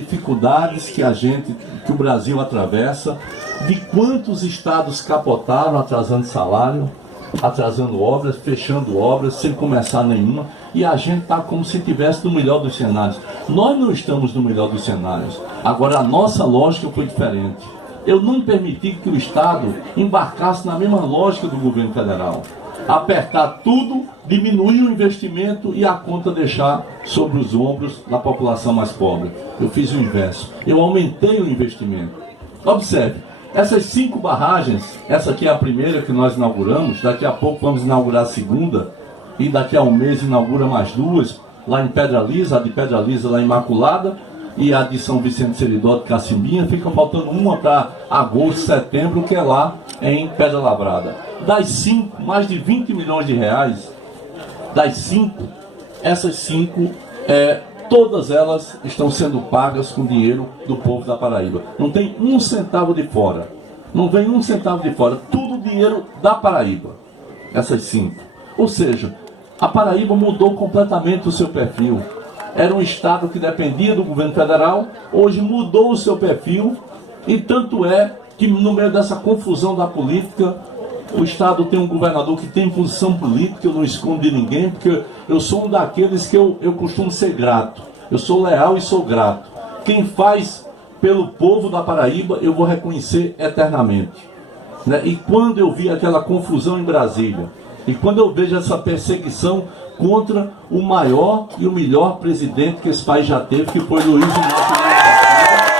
dificuldades que o Brasil atravessa, de quantos estados capotaram atrasando salário, atrasando obras, fechando obras, sem começar nenhuma, e a gente está como se estivesse no melhor dos cenários. Nós não estamos no melhor dos cenários. Agora, a nossa lógica foi diferente. Eu não permiti que o Estado embarcasse na mesma lógica do governo federal. Apertar tudo, diminuir o investimento e a conta deixar sobre os ombros da população mais pobre. Eu fiz o inverso. Eu aumentei o investimento. Observe, essas 5 barragens, essa aqui é a primeira que nós inauguramos, daqui a pouco vamos inaugurar a segunda, e daqui a um mês inaugura mais 2, lá em Pedra Lisa, a de Pedra Lisa lá em Imaculada, e a de São Vicente Seridó de Cacimbinha, fica faltando uma para agosto, setembro, que é lá em Pedra Lavrada. Das 5, mais de 20 milhões de reais, das 5, essas 5, todas elas estão sendo pagas com dinheiro do povo da Paraíba. Não tem um centavo de fora. Não vem um centavo de fora. Tudo dinheiro da Paraíba. Essas 5. Ou seja, a Paraíba mudou completamente o seu perfil. Era um estado que dependia do governo federal. Hoje mudou o seu perfil. E tanto é que no meio dessa confusão da política, o estado tem um governador que tem posição política. Eu não escondo de ninguém, porque eu sou um daqueles que eu costumo ser grato. Eu sou leal e sou grato. Quem faz pelo povo da Paraíba, eu vou reconhecer eternamente. Né? E quando eu vi aquela confusão em Brasília, e quando eu vejo essa perseguição contra o maior e o melhor presidente que esse país já teve, que foi Luiz Inácio Lula da Silva,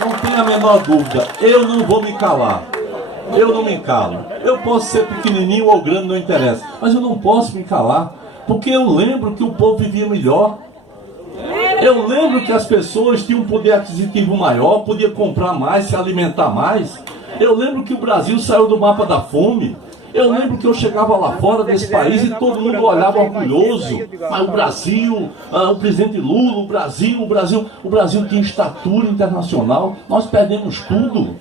não tem a menor dúvida, eu não vou me calar. Eu não me calo. Eu posso ser pequenininho ou grande, não interessa. Mas eu não posso me calar, porque eu lembro que o povo vivia melhor. Eu lembro que as pessoas tinham um poder aquisitivo maior, podia comprar mais, se alimentar mais. Eu lembro que o Brasil saiu do mapa da fome. Eu lembro que eu chegava lá fora desse país e todo mundo olhava orgulhoso. Mas o Brasil, o presidente Lula, o Brasil tinha estatura internacional. Nós perdemos tudo.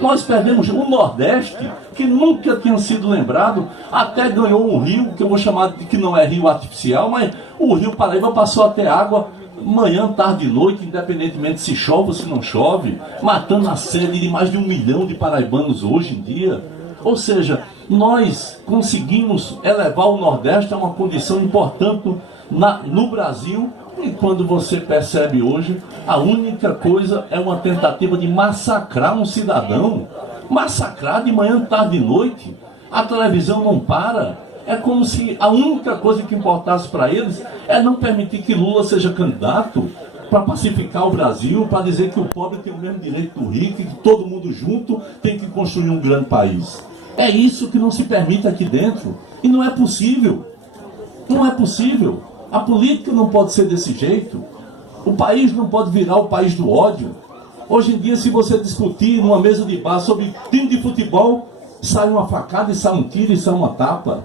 Nós perdemos o Nordeste, que nunca tinha sido lembrado, até ganhou um rio, que eu vou chamar de que não é rio artificial, mas o rio Paraíba passou a ter água manhã, tarde e noite, independentemente se chove ou se não chove, matando a sede de mais de 1 milhão de paraibanos hoje em dia. Ou seja, nós conseguimos elevar o Nordeste a uma condição importante no Brasil. E quando você percebe hoje, a única coisa é uma tentativa de massacrar um cidadão. Massacrar de manhã, tarde e noite. A televisão não para. É como se a única coisa que importasse para eles é não permitir que Lula seja candidato, para pacificar o Brasil, para dizer que o pobre tem o mesmo direito do rico e que todo mundo junto tem que construir um grande país. É isso que não se permite aqui dentro. E não é possível. Não é possível. A política não pode ser desse jeito. O país não pode virar o país do ódio. Hoje em dia, se você discutir numa mesa de bar sobre time de futebol, sai uma facada, e sai um tiro, e sai uma tapa.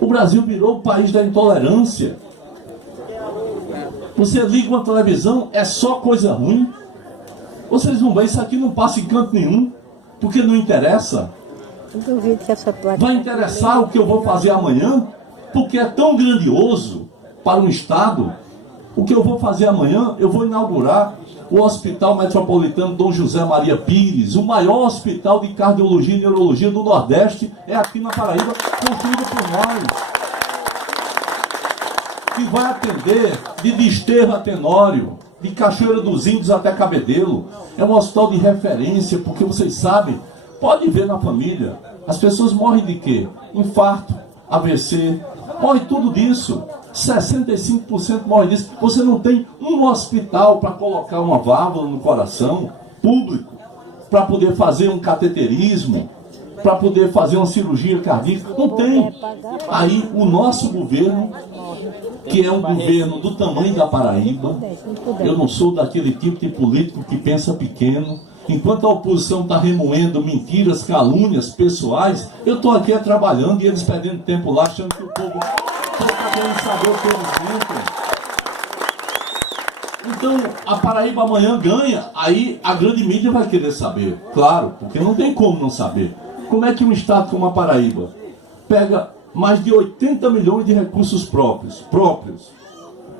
O Brasil virou o país da intolerância. Você liga uma televisão, é só coisa ruim. Vocês vão ver, isso aqui não passa em canto nenhum, porque não interessa. Vai interessar o que eu vou fazer amanhã? Porque é tão grandioso para um Estado. O que eu vou fazer amanhã, eu vou inaugurar o Hospital Metropolitano Dom José Maria Pires, o maior hospital de cardiologia e neurologia do Nordeste, é aqui na Paraíba, construído por nós. Que vai atender de Desterro a Tenório, de Cachoeira dos Índios até Cabedelo. É um hospital de referência, porque vocês sabem, pode ver na família, as pessoas morrem de quê? Infarto, AVC, morre tudo disso. 65% morre disso. Você não tem um hospital para colocar uma válvula no coração público, para poder fazer um cateterismo, para poder fazer uma cirurgia cardíaca. Não tem. Aí o nosso governo, que é um governo do tamanho da Paraíba, eu não sou daquele tipo de político que pensa pequeno. Enquanto a oposição está remoendo mentiras, calúnias pessoais, eu estou aqui trabalhando e eles perdendo tempo lá, achando que o povo está querendo saber o que eles pensam. Então, a Paraíba amanhã ganha, aí a grande mídia vai querer saber. Claro, porque não tem como não saber. Como é que um estado como a Paraíba pega mais de 80 milhões de recursos próprios,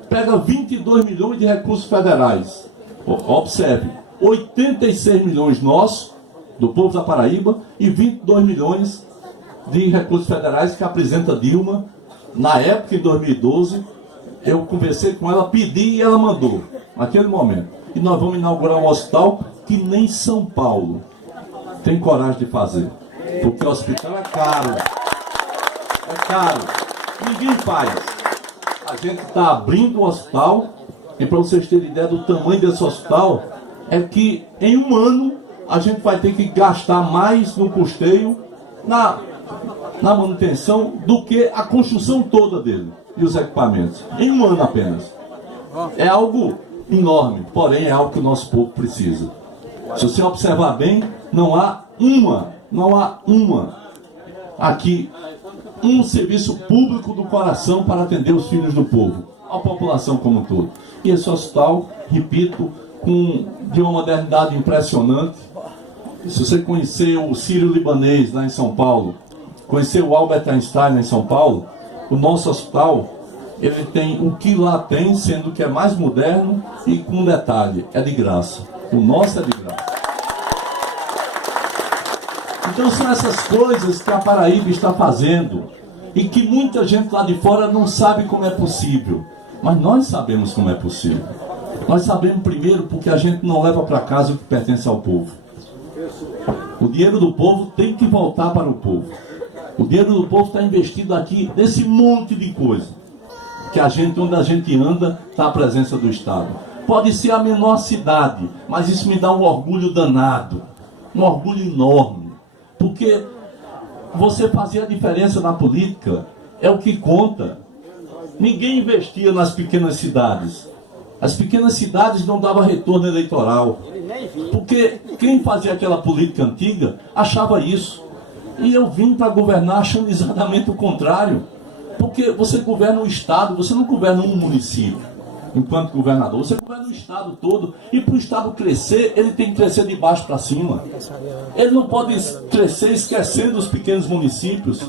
pega 22 milhões de recursos federais. Observe, 86 milhões nossos, do povo da Paraíba, e 22 milhões de recursos federais que apresenta Dilma. Na época, em 2012, eu conversei com ela, pedi e ela mandou, naquele momento. E nós vamos inaugurar um hospital que nem São Paulo tem coragem de fazer. Porque o hospital é caro. É caro. Ninguém faz. A gente está abrindo o hospital, e para vocês terem ideia do tamanho desse hospital, é que em um ano a gente vai ter que gastar mais no custeio, na manutenção, do que a construção toda dele e os equipamentos. Em um ano apenas. É algo enorme, porém é algo que o nosso povo precisa. Se você observar bem, não há aqui um serviço público do coração para atender os filhos do povo, a população como um todo. E esse hospital, repito, de uma modernidade impressionante. Se você conhecer o Sírio-Libanês lá em São Paulo, conhecer o Albert Einstein lá em São Paulo, o nosso hospital, ele tem o que lá tem, sendo que é mais moderno e com detalhe, é de graça. O nosso é de graça. Então são essas coisas que a Paraíba está fazendo e que muita gente lá de fora não sabe como é possível. Mas nós sabemos como é possível. Nós sabemos primeiro porque a gente não leva para casa o que pertence ao povo. O dinheiro do povo tem que voltar para o povo. O dinheiro do povo está investido aqui nesse monte de coisa. Que onde a gente anda, está a presença do Estado. Pode ser a menor cidade, mas isso me dá um orgulho danado. Um orgulho enorme. Porque você fazer a diferença na política é o que conta. Ninguém investia nas pequenas cidades. As pequenas cidades não davam retorno eleitoral. Porque quem fazia aquela política antiga achava isso. E eu vim para governar achando exatamente o contrário. Porque você governa um estado, você não governa um município. Enquanto governador, você governa o estado todo. E para o estado crescer, ele tem que crescer de baixo para cima. Ele não pode crescer esquecendo os pequenos municípios.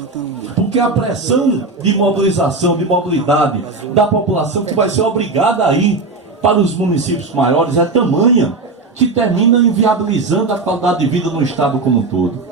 Porque a pressão de mobilização, de mobilidade da população que vai ser obrigada a ir para os municípios maiores é tamanha que termina inviabilizando a qualidade de vida no estado como um todo.